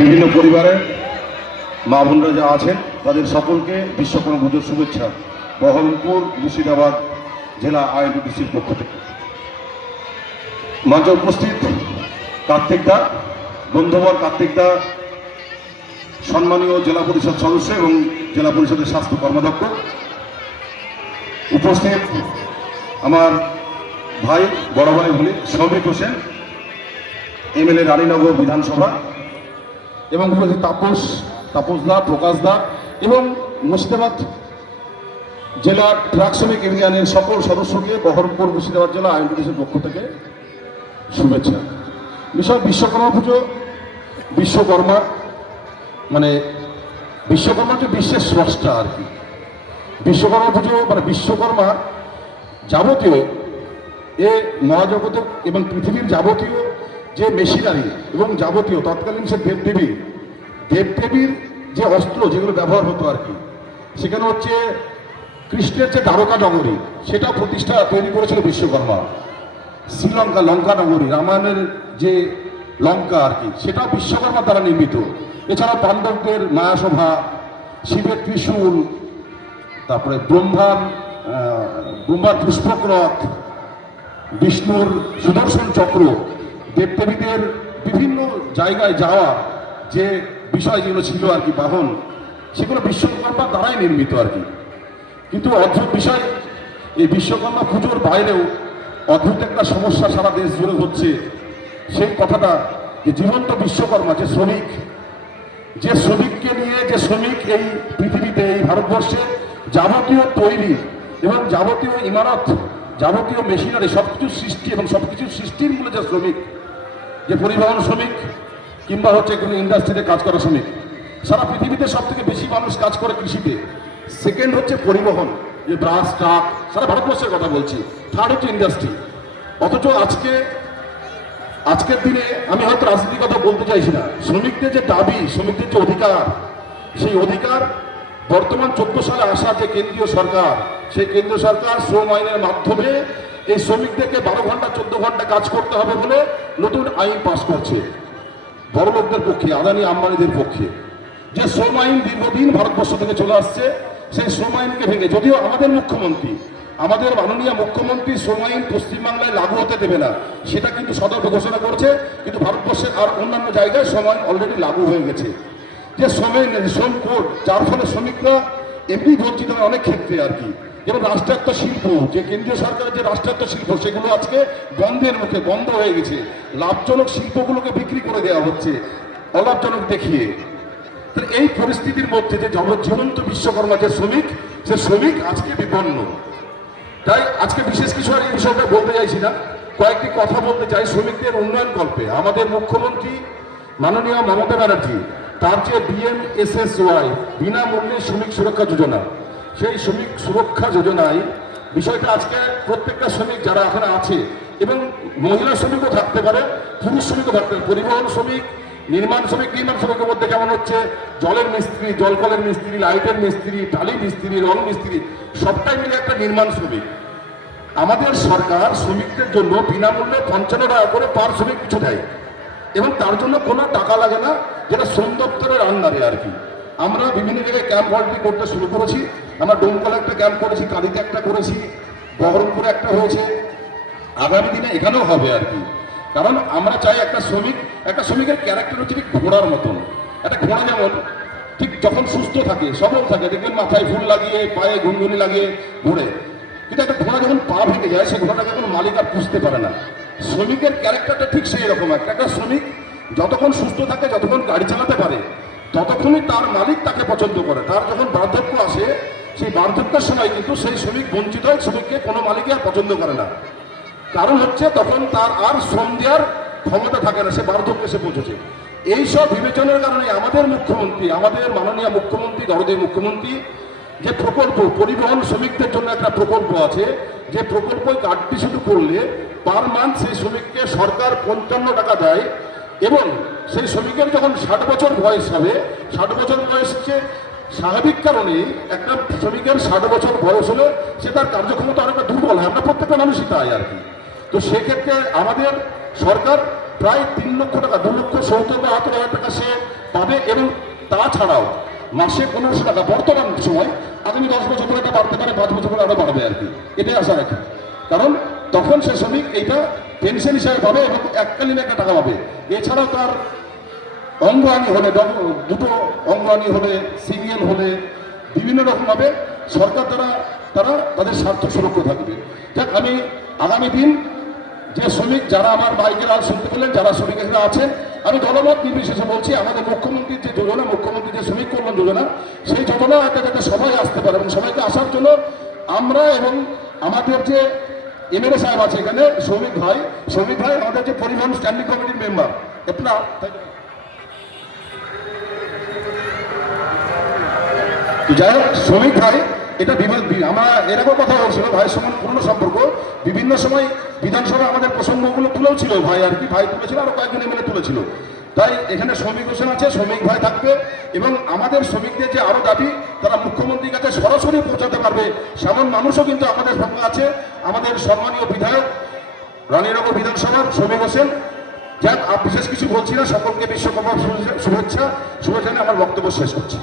বিভিন্ন পরিবারের মা বোনরা যা আছেন তাদের সকলকে বিশ্বকর্মা পুজোর শুভেচ্ছা বহরমপুর মুর্শিদাবাদ জেলা আইএনটিটিসির পক্ষ থেকে। মঞ্চে উপস্থিত কার্তিক দা, বন্ধুবর কার্তিক দা, সম্মানীয় জেলা পরিষদ সদস্য এবং জেলা পরিষদের স্বাস্থ্য কর্মাধ্যক্ষ, উপস্থিত আমার ভাই বড় ভাই বলে শৌভিক হোসেন, এমএলএ রানীনগর বিধানসভা, এবং উপস্থিত তাপস দা, প্রকাশ দা এবং মুর্শিদাবাদ জেলা ট্রাক শ্রমিক ইউনিয়নের সকল সদস্যকে বহরমপুর মুর্শিদাবাদ জেলা আইএনটিটিসির পক্ষ থেকে শুভেচ্ছা। বিষয় বিশ্বকর্মা পুজো, বিশ্বকর্মা মানে বিশ্বকর্মা যে বিশ্বের স্রষ্টা আর কি। বিশ্বকর্মা পুজো মানে বিশ্বকর্মা যাবতীয় এ মহাজগত এবং পৃথিবীর যাবতীয় যে মেশিনারি এবং যাবতীয় তৎকালীন সে দেবদেবীর যে অস্ত্র যেগুলো ব্যবহার হতো আর কি, সেখানে হচ্ছে কৃষ্ণের যে দ্বারকা নগরী সেটা প্রতিষ্ঠা তৈরি করেছিল বিশ্বকর্মা। শ্রীলঙ্কা লঙ্কা নগরী, রামায়ণের যে লঙ্কা আর কি, সেটাও বিশ্বকর্মা দ্বারা নির্মিত। এছাড়া পাণ্ডবদের মায়াসভা, শিবের ত্রিশূল, তারপরে ব্রহ্মার পুষ্পক্রথ, বিষ্ণুর সুদর্শন চক্র, দেবদেবীদের বিভিন্ন জায়গায় যাওয়া যে বিষয় যেগুলো ছিল আর কি বাহন, সেগুলো বিশ্বকর্মা দ্বারাই নির্মিত আর কি। কিন্তু অদ্ভুত বিষয়, এই বিশ্বকর্মা পুজোর বাইরেও অদ্ভুত একটা সমস্যা সারা দেশ জুড়ে হচ্ছে। সেই কথাটা যে জীবন্ত বিশ্বকর্মা যে শ্রমিককে নিয়ে যে শ্রমিক এই পৃথিবীতে এই ভারতবর্ষে যাবতীয় তৈরি এবং যাবতীয় ইমারত, যাবতীয় মেশিনারি সবকিছু সৃষ্টি এবং সবকিছু সৃষ্টির মূলে যে শ্রমিক, যে পরিবহন শ্রমিক কিংবা হচ্ছে কোনো ইন্ডাস্ট্রিতে কাজ করা শ্রমিক, সারা পৃথিবীতে সব থেকে বেশি মানুষ কাজ করে কৃষিতে, সেকেন্ড হচ্ছে পরিবহন, যে বাস ট্রাক, সারা ভারতবর্ষের কথা বলছি, থার্ড হচ্ছে ইন্ডাস্ট্রি। অথচ আজকের দিনে আমি হয়তো রাজনীতির কথা বলতে চাইছি না, শ্রমিকদের যে দাবি, শ্রমিকদের যে অধিকার, সেই অধিকার বর্তমান 14 সালে আসা যে কেন্দ্রীয় সরকার, সেই কেন্দ্রীয় সরকার শ্রম আইনের মাধ্যমে এই শ্রমিকদেরকে 12 ঘন্টা 14 ঘন্টা কাজ করতে হবে বলে নতুন আইন পাস করছে বড় লোকদের পক্ষে, আদানি আম্বানিদের পক্ষে। যে শ্রম আইন দীর্ঘদিন ভারতবর্ষ থেকে চলে আসছে, সেই শ্রম আইনকে ভেঙে, যদিও আমাদের মাননীয় মুখ্যমন্ত্রী শ্রম আইন পশ্চিমবাংলায় লাগু হতে দেবে না, সেটা কিন্তু সতর্ক ঘোষণা করেছে, কিন্তু ভারতবর্ষের আর অন্যান্য জায়গায় শ্রম আইন অলরেডি লাগু হয়ে গেছে। যে শ্রম কোড, যার ফলে শ্রমিকরা এমনি বঞ্চিত হয় অনেক ক্ষেত্রে আর কি। যেমন রাষ্ট্রায়ত্ত শিল্প, যে কেন্দ্রীয় সরকারের যে রাষ্ট্রায়ত্ত শিল্প, সেগুলো আজকে বন্ধের মুখে, বন্ধ হয়ে গেছে। লাভজনক শিল্পগুলোকে বিক্রি করে দেওয়া হচ্ছে অলাভজনক দেখিয়ে। এই পরিস্থিতির মধ্যে যে জীবন্ত বিশ্বকর্মা যে শ্রমিক, সে শ্রমিক আজকে বিপন্ন। তাই আজকে বিশেষ কিছু আর এই বিষয়টা বলতে চাইছি না, কয়েকটি কথা বলতে চাই শ্রমিকদের উন্নয়ন কল্পে। আমাদের মুখ্যমন্ত্রী মাননীয় মমতা ব্যানার্জি তার যে BMSSY বিনামূল্যে শ্রমিক সুরক্ষা যোজনা, সেই শ্রমিক সুরক্ষা যোজনায় বিষয়টা আজকে প্রত্যেকটা শ্রমিক যারা এখানে আছে, এবং মহিলা শ্রমিকও থাকতে পারে, পুরুষ শ্রমিকও থাকতে পারে, পরিবহন শ্রমিক, নির্মাণ শ্রমিকের মধ্যে কেমন হচ্ছে জলের মিস্ত্রি, জলকলের মিস্ত্রি, লাইটের মিস্ত্রি, টালি মিস্ত্রি, রং মিস্ত্রি, সবটাই মিলে একটা নির্মাণ শ্রমিক। আমাদের সরকার শ্রমিকদের জন্য বিনামূল্যে 55 টাকা করে পার শ্রমিক কিছু দেয়, এবং তার জন্য কোনো টাকা লাগে না, যেটা শ্রম দপ্তরের আন্ডারে আর কি। আমরা বিভিন্ন জায়গায় ক্যাম্প ভর্তি করতে শুরু করেছি। আমরা ডোমকলে একটা ক্যাম্প করেছি, কালীতে একটা করেছি, বহরমপুরে একটা হয়েছে, আগামী দিনে এখানেও হবে আর কি। কারণ আমরা চাই একটা শ্রমিকের ক্যারেক্টার হচ্ছে ঠিক ঘোড়ার মতন। একটা ঘোড়া যেমন ঠিক যখন সুস্থ থাকে, সবল থাকে, দেখবেন মাথায় ফুল লাগিয়ে, পায়ে ঘুনঘুনি লাগিয়ে ঘোরে, কিন্তু একটা ঘোড়া যখন পা ভেঙে যায়, সেই ঘোড়াটাকে কোনো মালিক আর পুষতে পারে না। শ্রমিকের ক্যারেক্টারটা ঠিক সেই রকম। একটা শ্রমিক যতক্ষণ সুস্থ থাকে, যতক্ষণ গাড়ি চালাতে পারে, ততক্ষণই তার মালিক তাকে পছন্দ করে। তার যখন বার্ধক্য আসে, সেই বার্ধক্যের সময় কিন্তু সেই শ্রমিক বঞ্চিত হয়, শ্রমিককে কোনো মালিকই আর পছন্দ করে না। কারণ হচ্ছে তখন তার আর শ্রম দেওয়ার ক্ষমতা থাকে না, সে বার্ধক্যে এসে পৌঁছেছে। এইসব বিবেচনার কারণে আমাদের মাননীয় মুখ্যমন্ত্রী, দরদের মুখ্যমন্ত্রী যে প্রকল্প, পরিবহন শ্রমিকদের জন্য একটা প্রকল্প আছে, যে প্রকল্পে কার্ডটি শুরু করলে পার মান্থ সেই শ্রমিককে সরকার 55 টাকা দেয়, এবং সেই শ্রমিকের যখন 60 বছর বয়স হবে, 60 বছর বয়স হচ্ছে স্বাভাবিক কারণে একটা শ্রমিকের 60 বছর বয়স হলে সে তার কার্যক্ষমতা অনেকটা দুর্বল হয়, আমরা প্রত্যেকটা মানুষই তাই আর কি। তো সেক্ষেত্রে আমাদের সরকার প্রায় 3 লক্ষ টাকা, 2,70,72,000 টাকা সে পাবে। এবং তাছাড়াও মাসে 1500 টাকা বর্তমান সময়, আগামী 10 বছর পরে এটা বাড়তে পারে, 5 বছর পরে আরও বাড়বে আর কি, এটাই আশা রাখি। কারণ তখন সে শ্রমিক এইটা পেনশন হিসাবে পাবে এবং এককালীন একটা টাকা পাবে। এছাড়াও তার অঙ্গহানি হলে, দুটো অঙ্গহানি হলে, সিরিয়াল হলে, বিভিন্ন রকমভাবে সরকার দ্বারা তারা তাদের স্বার্থ সুরক্ষা থাকবে। যাক, আমি আগামী দিন যে শ্রমিক যারা আমার মাইকের আজ শুনতে পেলেন, যারা শ্রমিক এখানে আছেন, আমি দলমত নির্বিশেষে বলছি, আমাদের মুখ্যমন্ত্রীর যে যোজনা, মুখ্যমন্ত্রীর যে শ্রমিক কল্যাণ যোজনা, সেই যোজনা যাতে সবাই আসতে পারে এবং সবাইকে আসার জন্য আমরা এবং আমাদের যে এমএলএ সাহেব আছে এখানে, শ্রমিক ভাই আমাদের যে পরিবহন স্ট্যান্ডিং কমিটির মেম্বার, আপনার যাই হোক, শ্রমিক ভাই এটা আমার এরকম কথা হয়েছিল ভাইয়ের সমান পুরনো সম্পর্ক। বিভিন্ন সময় বিধানসভা আমাদের প্রসঙ্গগুলো তুলেও ছিল ভাই, আর কি ভাই তুলেছিল, আরো কয়েকজন এমএলএ তুলেছিল। তাই এখানে শ্রমিক হোসেন আছে, শ্রমিক ভাই থাকবে এবং আমাদের শ্রমিকদের যে আরো দাবি তারা মুখ্যমন্ত্রীর কাছে সরাসরি পৌঁছাতে পারবে, সেমন মানুষও কিন্তু আমাদের সঙ্গে আছে। আমাদের সম্মানীয় বিধায়ক রানীনগর বিধানসভার শ্রমিক হোসেন। যাক, বিশেষ কিছু বলছি না, সকলকে বিশ্বকর্মা শুভেচ্ছা জানিয়ে আমার বক্তব্য শেষ করছি।